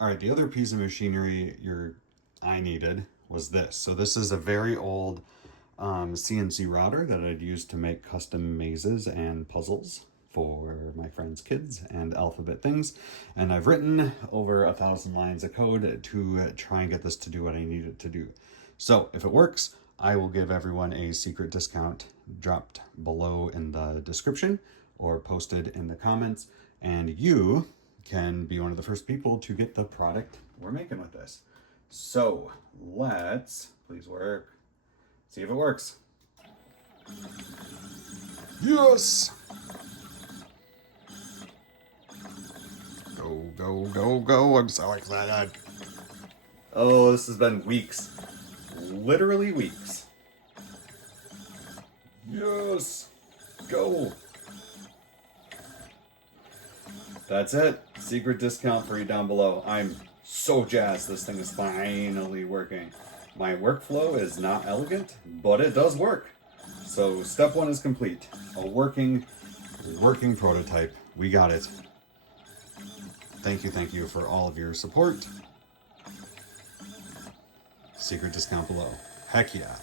All right, the other piece of machinery I needed was this. So this is a very old CNC router that I'd used to make custom mazes and puzzles for my friends' kids and alphabet things. And I've written over 1,000 lines of code to try and get this to do what I need it to do. So if it works, I will give everyone a secret discount dropped below in the description or posted in the comments. And you can be one of the first people to get the product we're making with this. So let's, please work, see if it works. Yes! Go, go, go, go. I'm so excited. Oh, this has been weeks. Literally weeks. Yes! Go! That's it. Secret discount for you down below. I'm so jazzed this thing is finally working. My workflow is not elegant, but it does work. So step one is complete. A working prototype. We got it. Thank you for all of your support. Secret discount below. Heck yeah.